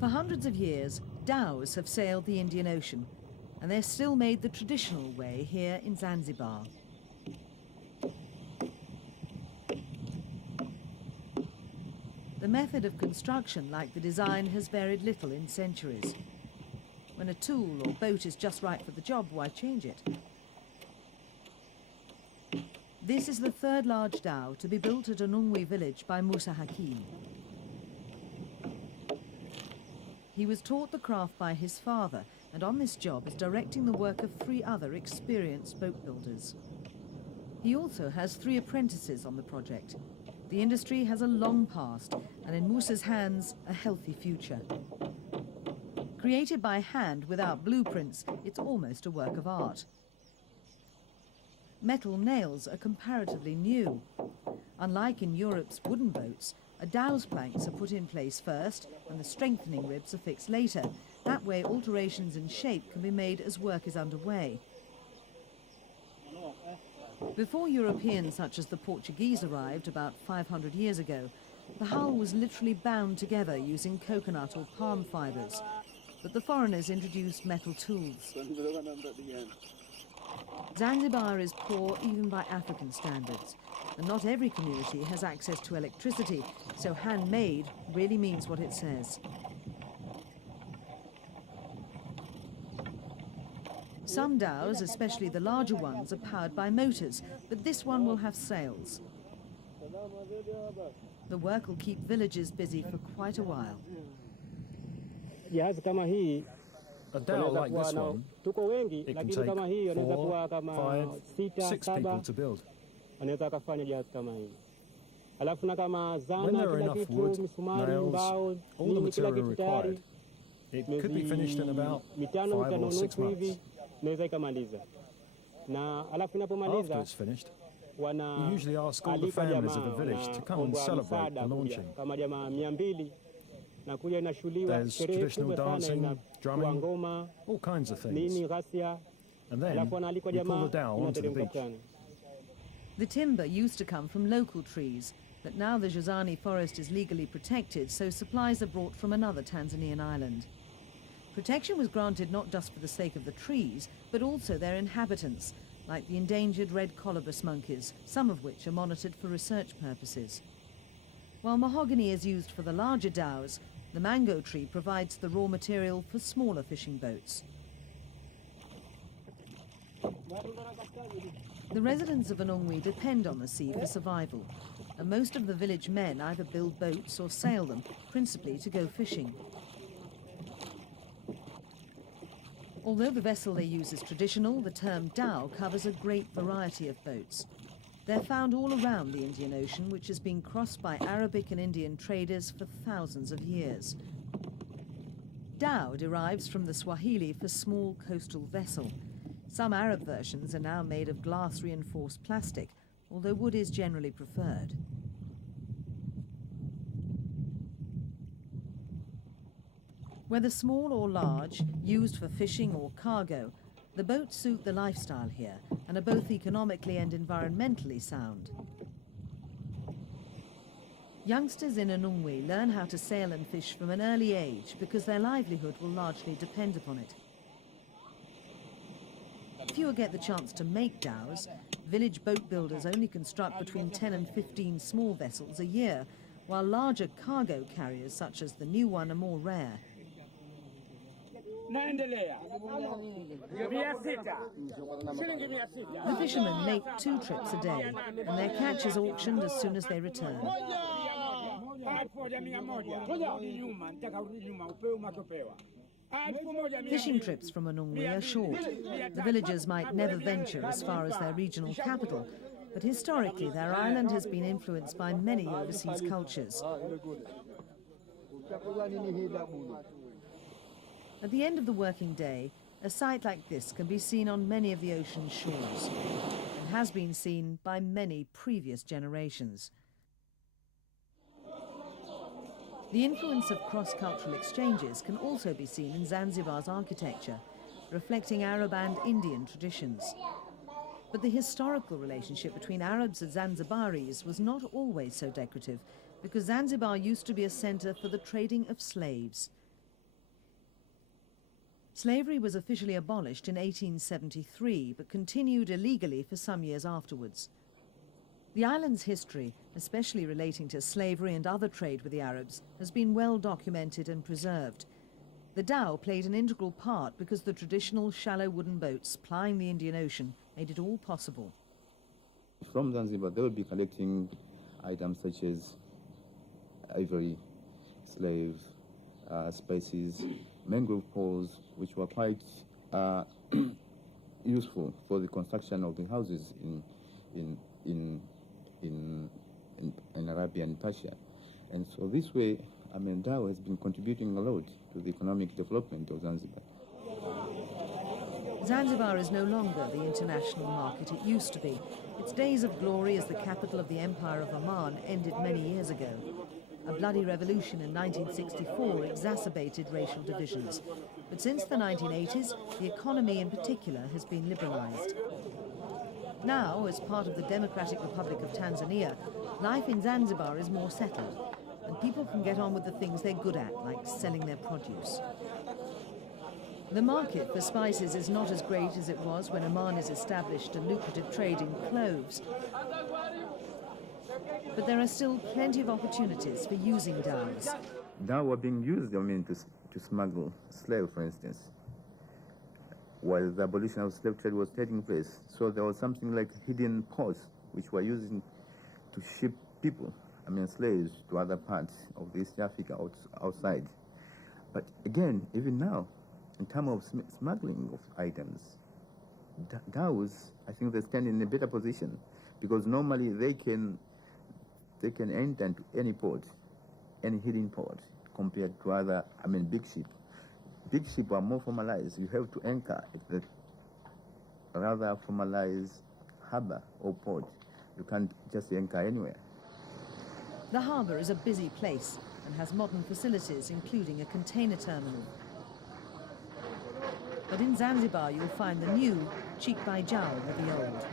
For hundreds of years, dhows have sailed the Indian Ocean, and they're still made the traditional way here in Zanzibar. The method of construction, like the design, has varied little in centuries. When a tool or boat is just right for the job, why change it? This is the third large dhow to be built at Unungwi village by Musa Hakim. He was taught the craft by his father, and on this job is directing the work of 3 other experienced boat builders. He also has 3 apprentices on the project. The industry has a long past, and in Musa's hands, a healthy future. Created by hand without blueprints, it's almost a work of art. Metal nails are comparatively new. Unlike in Europe's wooden boats, a dhow's planks are put in place first and the strengthening ribs are fixed later. That way alterations in shape can be made as work is underway. Before Europeans such as the Portuguese arrived about 500 years ago, the hull was literally bound together using coconut or palm fibres. But the foreigners introduced metal tools. Zanzibar is poor even by African standards, and not every community has access to electricity, so handmade really means what it says. Some dhows, especially the larger ones, are powered by motors, but this one will have sails. The work will keep villagers busy for quite a while. A dhow like this one, it can take 4, 5, 6 people to build. When there are enough wood, nails, all the material required, it could be finished in about 5 or 6 months. After it's finished, we usually ask all the families of the village to come and celebrate the launching. There's traditional dancing, drumming, all kinds of things. And then we pull the dhow onto the beach. The timber used to come from local trees, but now the Jozani forest is legally protected, so supplies are brought from another Tanzanian island. Protection was granted not just for the sake of the trees, but also their inhabitants, like the endangered red colobus monkeys, some of which are monitored for research purposes. While mahogany is used for the larger dhows, the mango tree provides the raw material for smaller fishing boats. The residents of Unungwi depend on the sea for survival, and most of the village men either build boats or sail them, principally to go fishing. Although the vessel they use is traditional, the term dhow covers a great variety of boats. They're found all around the Indian Ocean, which has been crossed by Arabic and Indian traders for thousands of years. Dhow derives from the Swahili for small coastal vessel. Some Arab versions are now made of glass-reinforced plastic, although wood is generally preferred. Whether small or large, used for fishing or cargo, the boats suit the lifestyle here and are both economically and environmentally sound. Youngsters in Unungwi learn how to sail and fish from an early age because their livelihood will largely depend upon it. Fewer get the chance to make dhows. Village boat builders only construct between 10 and 15 small vessels a year, while larger cargo carriers such as the new one are more rare. The fishermen make 2 trips a day, and their catch is auctioned as soon as they return. Fishing trips from Unungwi are short. The villagers might never venture as far as their regional capital, but historically their island has been influenced by many overseas cultures. At the end of the working day, a sight like this can be seen on many of the ocean's shores, and has been seen by many previous generations. The influence of cross-cultural exchanges can also be seen in Zanzibar's architecture, reflecting Arab and Indian traditions. But the historical relationship between Arabs and Zanzibaris was not always so decorative, because Zanzibar used to be a centre for the trading of slaves. Slavery was officially abolished in 1873, but continued illegally for some years afterwards. The island's history, especially relating to slavery and other trade with the Arabs, has been well documented and preserved. The dhow played an integral part because the traditional shallow wooden boats plying the Indian Ocean made it all possible. From Zanzibar, they will be collecting items such as ivory, slaves, spices, mangrove poles, which were quite useful for the construction of the houses in Arabia and Persia. And so this way, I mean, dhow has been contributing a lot to the economic development of Zanzibar. Zanzibar is no longer the international market it used to be. Its days of glory as the capital of the Empire of Oman ended many years ago. A bloody revolution in 1964 exacerbated racial divisions. But since the 1980s, the economy in particular has been liberalized. Now, as part of the Democratic Republic of Tanzania, life in Zanzibar is more settled, and people can get on with the things they're good at, like selling their produce. The market for spices is not as great as it was when Oman established a lucrative trade in cloves. But there are still plenty of opportunities for using dhows. Dhow were being used, I mean, to smuggle slaves, for instance, while the abolition of slave trade was taking place. So there was something like hidden ports which were using to ship people, I mean slaves, to other parts of East Africa outside. But again, even now, in terms of smuggling of items, dhows, I think they stand in a better position because normally they can enter into any port, any hidden port, compared to other, I mean, big ships. Big ships are more formalized. You have to anchor at the rather formalized harbor or port. You can't just anchor anywhere. The harbour is a busy place and has modern facilities, including a container terminal. But in Zanzibar, you'll find the new cheek by jowl of the old.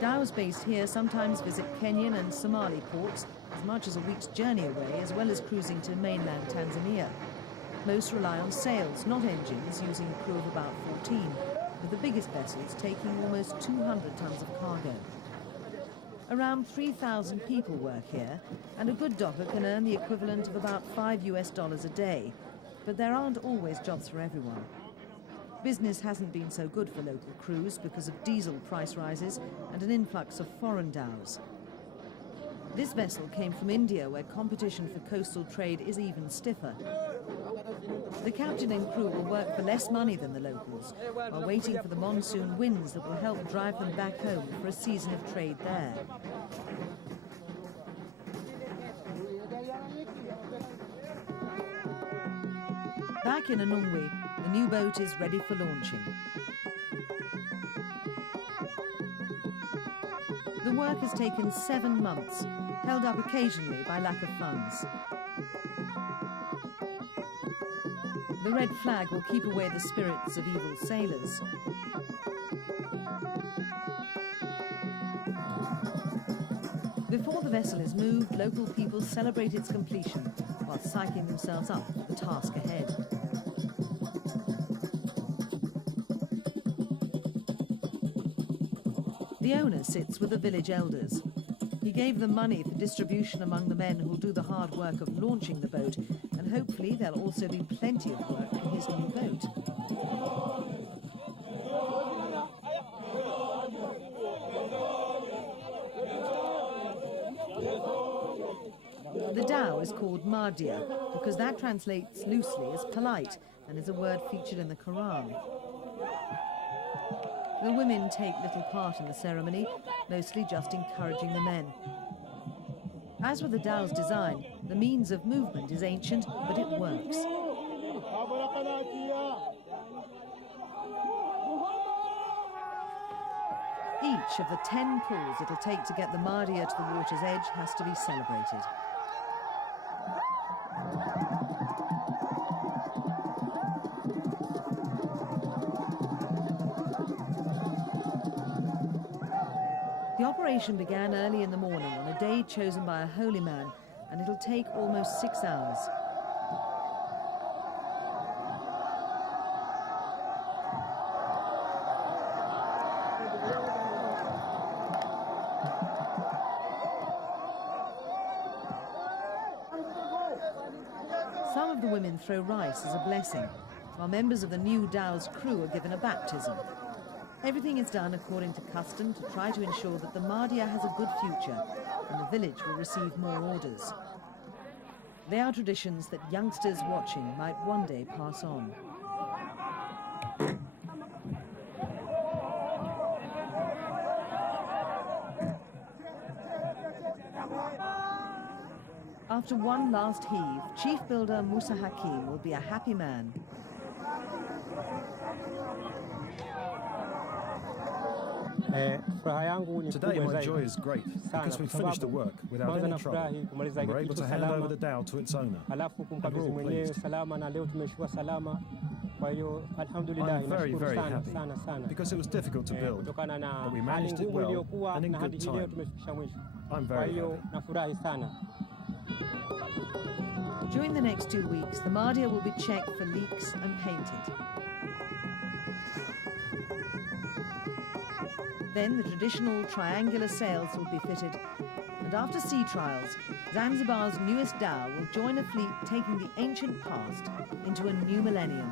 Dhows based here sometimes visit Kenyan and Somali ports as much as a week's journey away, as well as cruising to mainland Tanzania. Most rely on sails, not engines, using a crew of about 14, with the biggest vessels taking almost 200 tons of cargo. Around 3,000 people work here, and a good docker can earn the equivalent of about $5 a day. But there aren't always jobs for everyone. Business hasn't been so good for local crews because of diesel price rises and an influx of foreign dhows. This vessel came from India, where competition for coastal trade is even stiffer. The captain and crew will work for less money than the locals, while waiting for the monsoon winds that will help drive them back home for a season of trade there. Back in Anungwe, the new boat is ready for launching. The work has taken 7 months, held up occasionally by lack of funds. The red flag will keep away the spirits of evil sailors. Before the vessel is moved, local people celebrate its completion while psyching themselves up for the task ahead. The owner sits with the village elders. He gave them money for distribution among the men who'll do the hard work of launching the boat, and hopefully there'll also be plenty of work in his new boat. The dhow is called Mardhia because that translates loosely as polite and is a word featured in the Quran. The women take little part in the ceremony, mostly just encouraging the men. As with the dhow's design, the means of movement is ancient, but it works. Each of the 10 pulls it'll take to get the Mardhia to the water's edge has to be celebrated. The operation began early in the morning on a day chosen by a holy man and it'll take almost 6 hours. Some of the women throw rice as a blessing, while members of the new Dhows crew are given a baptism. Everything is done according to custom to try to ensure that the Mardhia has a good future and the village will receive more orders. They are traditions that youngsters watching might one day pass on. After one last heave, Chief Builder Musa Hakim will be a happy man. Today my joy is great because we finished the work without any trouble. We're able to hand over the dhow to its owner, and we're all pleased. I'm very, very happy because it was difficult to build, but we managed it well and in good time. I'm very happy. During the next 2 weeks, the Mardhia will be checked for leaks and painted. Then the traditional triangular sails will be fitted, and after sea trials, Zanzibar's newest dhow will join a fleet taking the ancient past into a new millennium.